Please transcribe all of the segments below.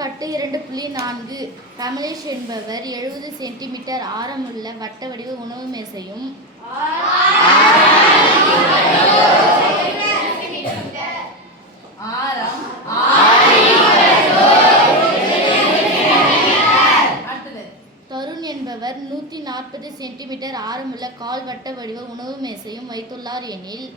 எடுத்துக்காட்டு 2.4 கமலேஷ் என்பவர் 70 சென்டிமீட்டர் ஆரமுள்ள வட்ட வடிவ உணவு மேசையும் தருண் என்பவர் 140 சென்டிமீட்டர் ஆரமுள்ள கால் வட்ட வடிவ உணவு மேசையும் வைத்துள்ளார் எனில்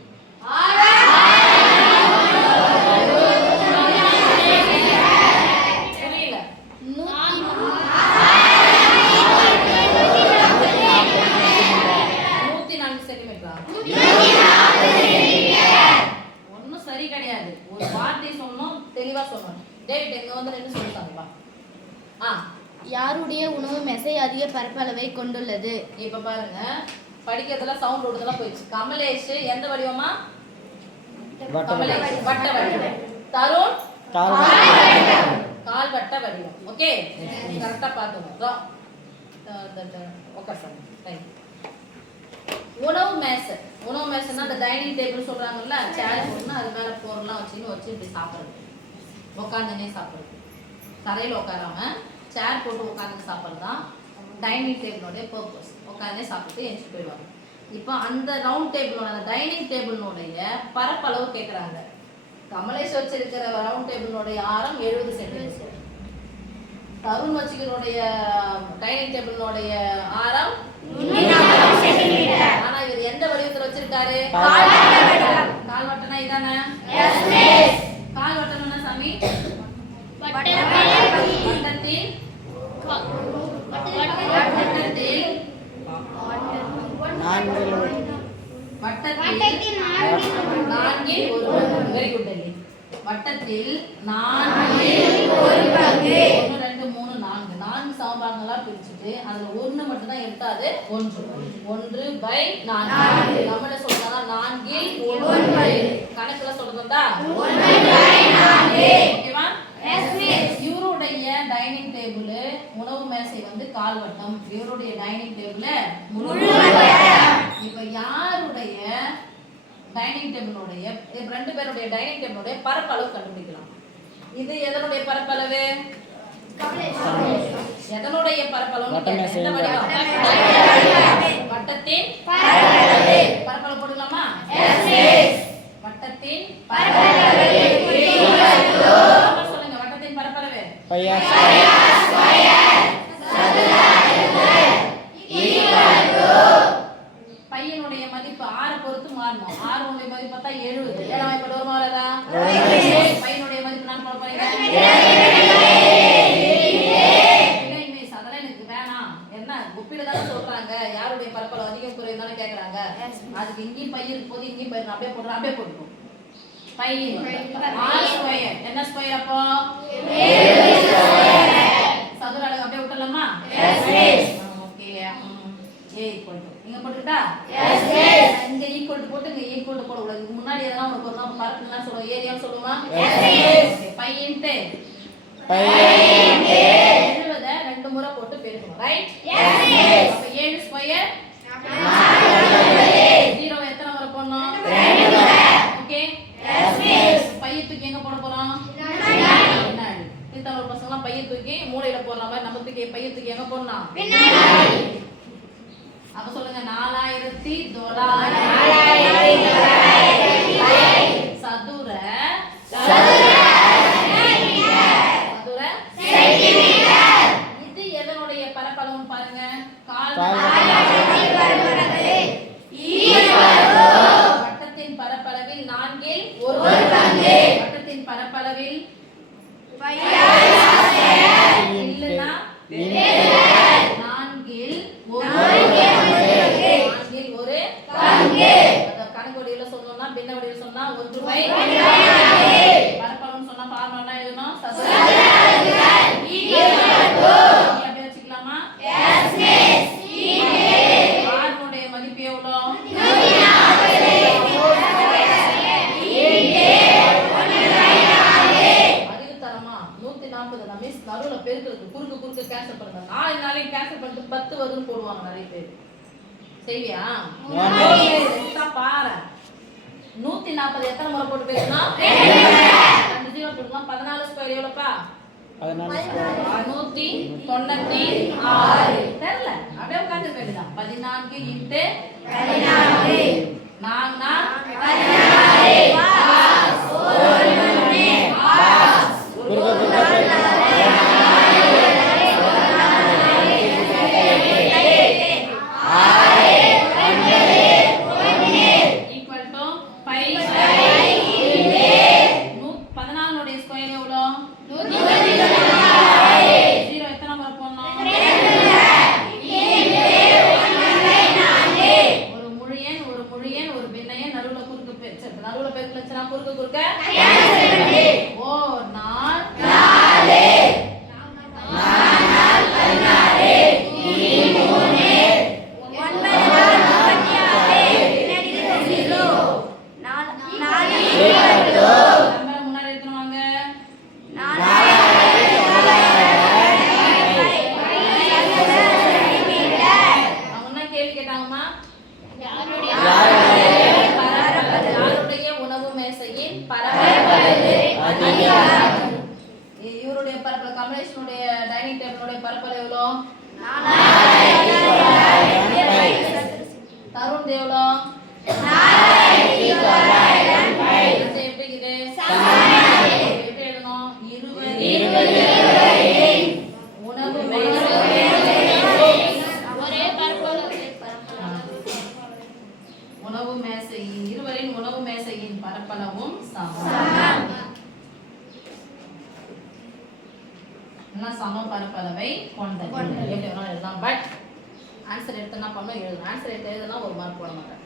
ஒன்னும் சரி கிடையாது. ஒரு வார்த்தை சொன்னோம், தெளிவா சொன்னோம். டேவிட் எங்க வந்து ரெண்டு சொல்லுங்க. யாருடைய உணவு மேசை அதிக பரப்பளவை கொண்டுள்ளது? இப்ப பாருங்க, படிக்கிறதுல சவுண்ட் ஓடுதெல்லாம் போயிடுச்சு. கமலேஷ் எந்த வடிவமா? கமலேஷ் வட்ட வடிவம். தருண் கால் வட்ட வடிவம். ஓகே, கரெக்டா பாத்துங்க. Okay sir, right. உணவு மேசை, உணவு மேசைன்னா அந்த டைனிங் டேபிள் சொல்றாங்கல்ல, சேர் போட்டுனா அது மேல பொருள்லாம் வச்சு இப்படி சாப்பிடுறது, உட்காந்துனே சாப்பிடுறது. தரையில உட்காராம சேர் போட்டு உட்காந்து சாப்பிட்றது தான் டைனிங் டேபிளோடைய பர்பஸ். உட்காந்தே சாப்பிட்டு எஞ்சி போயிடுவாங்க. இப்போ அந்த ரவுண்ட் டேபிளோட, அந்த டைனிங் டேபிளினுடைய பரப்பளவு கேட்குறாங்க. கமலேஷ் வச்சிருக்கிற ரவுண்ட் டேபிளினுடைய ஆரம் 70 சென்டிமீட்டர். தருண் வச்சுக்கிறோடைய டைனிங் டேபிளினுடைய ஆரம் 140 சென்டிமீட்டர். ஆனா இவர் எந்த வடிவத்துல வச்சிருக்காரு? கால் வட்டனா இதானே? கால் வட்டம்னா சாமி வட்டத்தில் 4 சமபாகங்களா பிரிச்சுட்டு அதுல 1 மட்டும் தான் எடுத்தாது 1/4. நம்மள சொல்றதா 4 கணக்குல சொல்றதா 1/4. ஓகேவா? இவருடைய டைனிங் டேபிள் உணவு மேசை வந்து கால் வட்டம், இவருடைய டைனிங் டேபிள் முழு வட்டம். இப்ப யாருடைய டைனிங் டேபிளோடைய, ரெண்டு பேருடைய டைனிங் டேபிளோடைய பரப்பளவு கண்டுபிடிக்கலாம். இது எதனுடைய பரப்பளவு? எதனுடைய பரப்பளவு? வட்டத்தின் பரப்பளவு போடலாமா? வட்டத்தின் சொல்லுங்க. வட்டத்தின் பரப்பளவு பையனுடைய மதிப்பு 6 பொறுத்து மாறணும். 6 மதிப்பு பார்த்தா 70. ஏழாம் இப்ப ஒரு மாறதா? பையனுடைய மதிப்பு நான் போட போறீங்க. அதெல்லாம் எனக்கு வேணாம். என்ன ஒப்பிடதானே சொல்றாங்க, யாருடைய பரப்பளவு அதிகம் குறைவு தானே கேட்கறாங்க. அதுக்கு இங்கேயும் பையன் இருக்கும்போது இங்கேயும் பையன் அப்படியே போடுறோம், அப்படியே போட்டுக்கணும். பையன் ஸ்கொயர் என்ன ஸ்கொயர்? அப்போ சதுர அலகு அப்படியே விட்டுலாமா? ஓகே. ஏ ஈக்குவல் டு இங்க போட்டுட்டா இங்க ஈக்குவல் டு போட்டு இங்க ஈக்குவல் டு போட கூடாது. இதுக்கு முன்னாடி எதனா ஒரு பொருள் நம்ம பரப்புலாம் சொல்றோம், ஏரியா சொல்லுமா? ஓகே. பை இன்டு 70 ரெண்டு முறை போட்டு பெருக்கணும். ரைட்? அப்ப 7 ஸ்கொயர் 0 எத்தனை முறை போடணும்? 2 முறை. ஓகே. பைய தூக்கி எங்க போட போறோம்? பின்னாடி. இந்த பசங்கலாம் பைய தூக்கி மூலையில போடுற மாதிரி நம்ம தூக்கி பைய தூக்கி எங்க போடணும்? பின்னாடி. அப்ப சொல்லுங்க 4900 சதுர சென்டிமீட்டர். இது எதனுடைய பரப்பளவுன்னு பாருங்க. வட்டத்தின் பரப்பளவில் 4/1. வட்டத்தின் பரப்பளவில் இல்லனா 4/1. கணக்கு வடிவில் சொல்லணும்னா, பின்ன வடிவில் சொன்னா 1/4. பரப்பளவுன்னு சொன்னா ஃபார்முலா எழுதணும். அப்படியே வச்சுக்கலாமா? ஆறுனுடைய மதிப்பு எவ்வளோ? அறிவுத்தரமா 140. மிஸ் நடுவுல பெருக்கிறது குறுக்கு கேன்சல் பண்ணுங்க. 4 நாளைக்கு கேன்சல் பண்ணிட்டு 10 வருதுன்னு போடுவாங்க நிறைய பேர். செய்வியா? பாரு 140 எத்தனை முறை போட்டு பேசணும்? 2 0 போட்டுக்கலாம். 14 ஸ்கொயர் எவ்வளோப்பா? 196 தெரியல அப்படியே உட்கார்ந்து வேண்டியதான் 14 இன்ட்டு 4 ஈக்குவல் டு 5 14 ஸ்கொயர் எவ்வளோ 0 எத்தனை முறை போடணும் ஒரு முழு எண் ஒரு பின்ன எண் நடுவுல பெருக்கல் வச்சனா குறுக்க ஓ 4 முன்னாடி எடுத்துவாங்க அவங்க கேள்வி கேட்டாங்கம்மா யாருடைய உணவு மேசையின் பரப்பளவு இவருடைய பரப்பளவு கமலேஷனுடைய டைனிங் டேபிளுடைய பரப்பளவு எவ்வளோ தருண் எவ்வளோ எப்படி எழுதணும் 20 உணவு மேசையின் இருவரின் உணவு மேசையின் பரப்பளவும் சமம் சம பரப்பளவை கொண்டது எப்படி வேணாலும் எழுதலாம் பட் ஆன்சர் எடுத்து என்ன பண்ணணும் எழுதணும் ஆன்சர் எடுத்து எழுதுனா ஒரு மார்க் போட மாட்டேன்